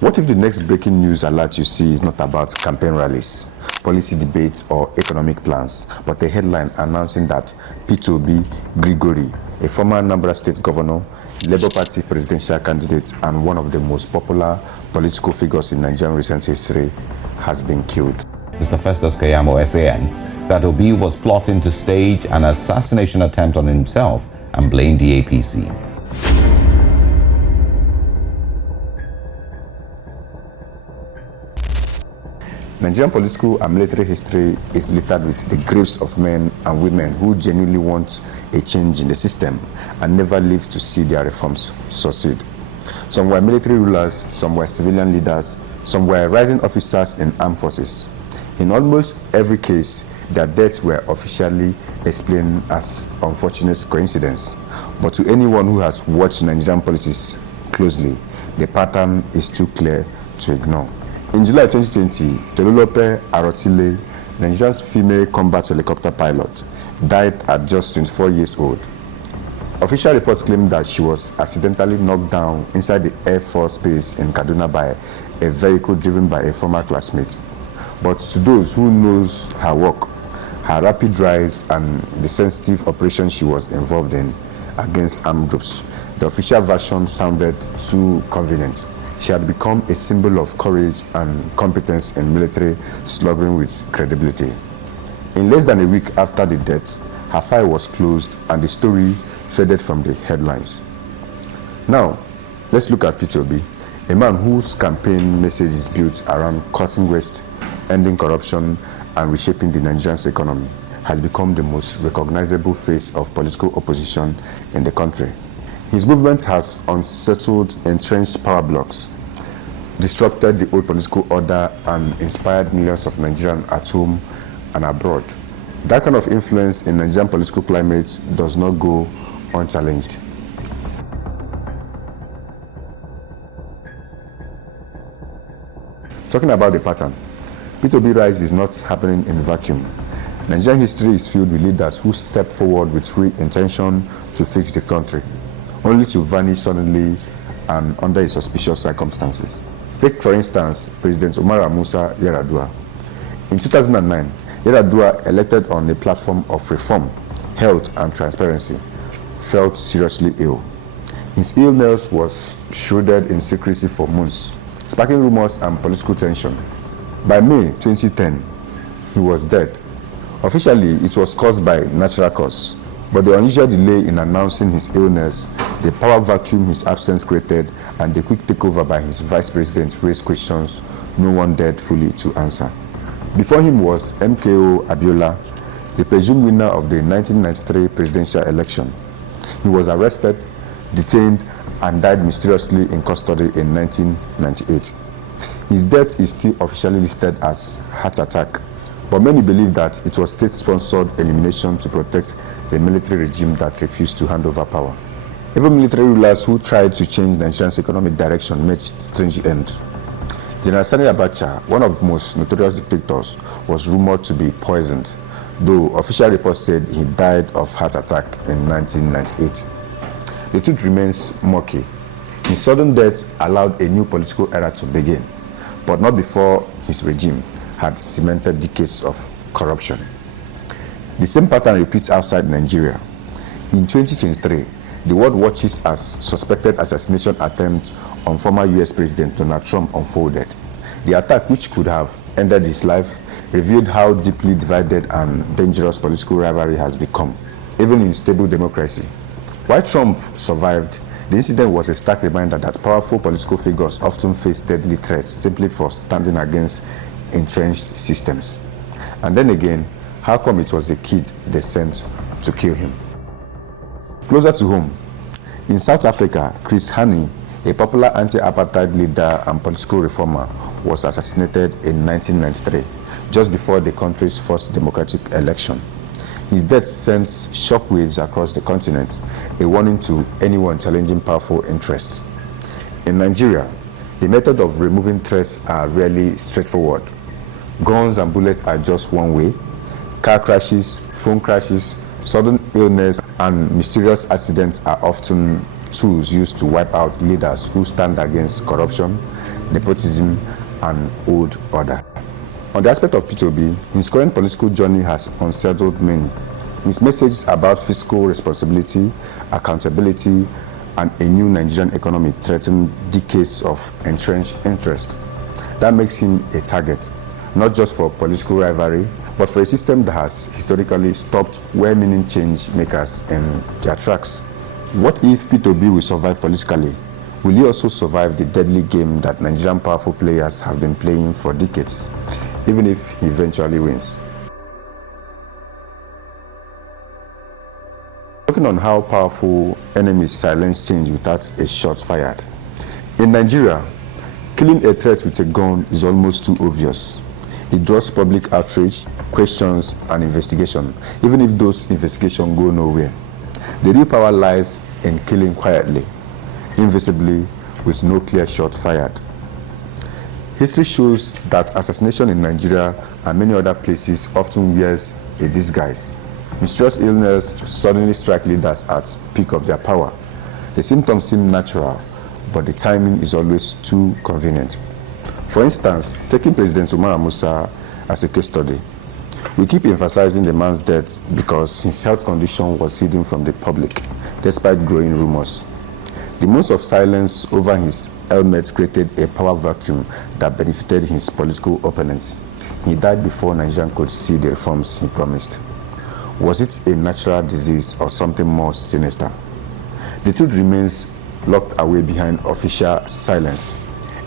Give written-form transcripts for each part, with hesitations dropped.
What if the next breaking news alert you see is not about campaign rallies, policy debates, or economic plans, but a headline announcing that Peter Obi Gets, a former Anambra State governor, Labour Party presidential candidate, and one of the most popular political figures in Nigerian recent history, has been killed? Mr. Festus Keyamo SAN, that Obi was plotting to stage an assassination attempt on himself and blamed the APC. Nigerian political and military history is littered with the graves of men and women who genuinely want a change in the system and never live to see their reforms succeed. Some were military rulers, some were civilian leaders, some were rising officers in armed forces. In almost every case, their deaths were officially explained as unfortunate coincidence. But to anyone who has watched Nigerian politics closely, the pattern is too clear to ignore. In July 2020, Tolulope Arotile, Nigeria's female combat helicopter pilot, died at just 24 years old. Official reports claim that she was accidentally knocked down inside the Air Force Base in Kaduna by a vehicle driven by a former classmate. But to those who knows her work, her rapid rise, and the sensitive operation she was involved in against armed groups, the official version sounded too convenient. She had become a symbol of courage and competence in military slugging with credibility. In less than a week after the death, her file was closed and the story faded from the headlines. Now, let's look at Peter Obi, a man whose campaign message is built around cutting waste, ending corruption, and reshaping the Nigerian economy, has become the most recognizable face of political opposition in the country. His movement has unsettled entrenched power blocks, disrupted the old political order, and inspired millions of Nigerians at home and abroad. That kind of influence in Nigerian political climate does not go unchallenged. Talking about the pattern, Peter Obi rise is not happening in a vacuum. Nigerian history is filled with leaders who stepped forward with real intention to fix the country, only to vanish suddenly and under suspicious circumstances. Take, for instance, President Umaru Musa Yar'Adua. In 2009, Yar'Adua, elected on a platform of reform, health, and transparency, felt seriously ill. His illness was shrouded in secrecy for months, sparking rumors and political tension. By May 2010, he was dead. Officially, it was caused by natural cause, but the unusual delay in announcing his illness, the power vacuum his absence created, and the quick takeover by his vice president raised questions no one dared fully to answer. Before him was M.K.O. Abiola, the presumed winner of the 1993 presidential election. He was arrested, detained, and died mysteriously in custody in 1998. His death is still officially listed as heart attack, but many believe that it was state-sponsored elimination to protect the military regime that refused to hand over power. Even military rulers who tried to change Nigeria's economic direction met strange end. General Sani Abacha, one of the most notorious dictators, was rumored to be poisoned, though official reports said he died of heart attack in 1998. The truth remains murky. His sudden death allowed a new political era to begin, but not before his regime had cemented decades of corruption. The same pattern repeats outside Nigeria. In 2023, the world watches as suspected assassination attempt on former US President Donald Trump unfolded. The attack, which could have ended his life, revealed how deeply divided and dangerous political rivalry has become, even in stable democracy. While Trump survived, the incident was a stark reminder that powerful political figures often face deadly threats simply for standing against entrenched systems. And then again, how come it was a kid they sent to kill him? Closer to home, in South Africa, Chris Hani, a popular anti-apartheid leader and political reformer, was assassinated in 1993, just before the country's first democratic election. His death sends shockwaves across the continent, a warning to anyone challenging powerful interests. In Nigeria, the method of removing threats are rarely straightforward. Guns and bullets are just one way. Car crashes, phone crashes, sudden illness, and mysterious accidents are often tools used to wipe out leaders who stand against corruption, nepotism, and old order. On the aspect of Peter Obi, his current political journey has unsettled many. His message about fiscal responsibility, accountability, and a new Nigerian economy threaten decades of entrenched interest. That makes him a target, not just for political rivalry, but for a system that has historically stopped well-meaning change makers in their tracks. What if Peter Obi will survive politically? Will he also survive the deadly game that Nigerian powerful players have been playing for decades, even if he eventually wins? Talking on how powerful enemies silence change without a shot fired. In Nigeria, killing a threat with a gun is almost too obvious. It draws public outrage, questions, and investigation, even if those investigations go nowhere. The real power lies in killing quietly, invisibly, with no clear shot fired. History shows that assassination in Nigeria and many other places often wears a disguise. Mysterious illness suddenly strike leaders at peak of their power. The symptoms seem natural, but the timing is always too convenient. For instance, taking President Umaru Musa as a case study, we keep emphasizing the man's death because his health condition was hidden from the public, despite growing rumors. The months of silence over his ailment created a power vacuum that benefited his political opponents. He died before Nigerians could see the reforms he promised. Was it a natural disease or something more sinister? The truth remains locked away behind official silence.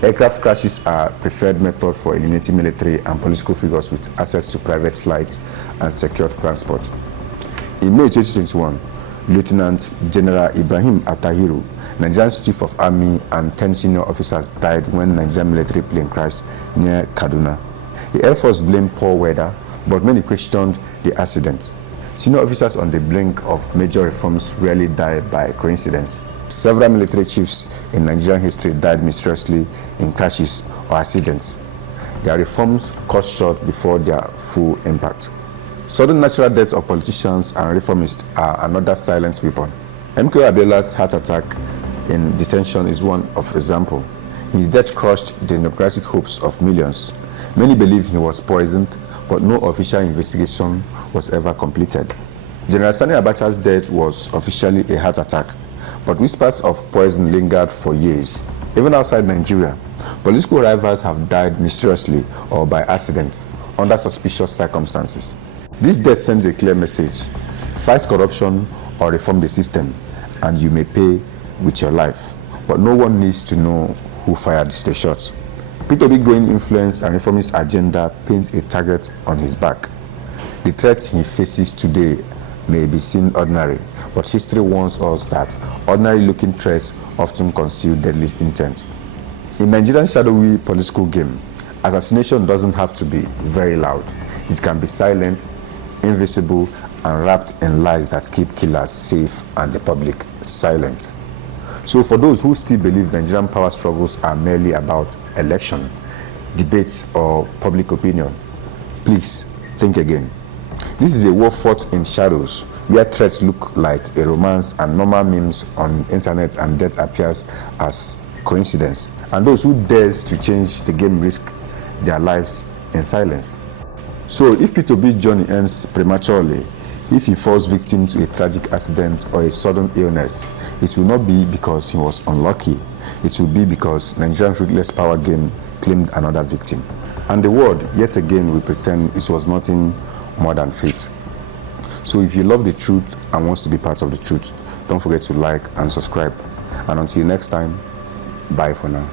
Aircraft crashes are preferred method for eliminating military and political figures with access to private flights and secured transport. In May 2021, Lieutenant General Ibrahim Atahiru, Nigeria's chief of army, and 10 senior officers died when Nigerian military plane crashed near Kaduna. The Air Force blamed poor weather, but many questioned the accident. Senior officers on the brink of major reforms rarely die by coincidence. Several military chiefs in Nigerian history died mysteriously in crashes or accidents. Their reforms cut short before their full impact. Sudden natural deaths of politicians and reformists are another silent weapon. M.K.O Abiola's heart attack in detention is one of example. His death crushed the democratic hopes of millions. Many believe he was poisoned, but no official investigation was ever completed. General Sani Abacha's death was officially a heart attack, but whispers of poison lingered for years. Even outside Nigeria, political rivals have died mysteriously or by accident under suspicious circumstances. This death sends a clear message: fight corruption or reform the system, and you may pay with your life. But no one needs to know who fired the shot. Peter Obi's growing influence and reformist agenda paints a target on his back. The threats he faces today may be seen ordinary, but history warns us that ordinary-looking threats often conceal deadly intent. In Nigerian shadowy political game, assassination doesn't have to be very loud. It can be silent, invisible, and wrapped in lies that keep killers safe and the public silent. So for those who still believe Nigerian power struggles are merely about election, debates, or public opinion, please think again. This is a war fought in shadows, where threats look like a romance and normal memes on internet, and death appears as coincidence. And those who dares to change the game risk their lives in silence. So if Peter Obi's journey ends prematurely, if he falls victim to a tragic accident or a sudden illness, it will not be because he was unlucky. It will be because Nigeria's ruthless power game claimed another victim. And the world, yet again, will pretend it was nothing more than fate. So if you love the truth and wants to be part of the truth, don't forget to like and subscribe. And until next time, bye for now.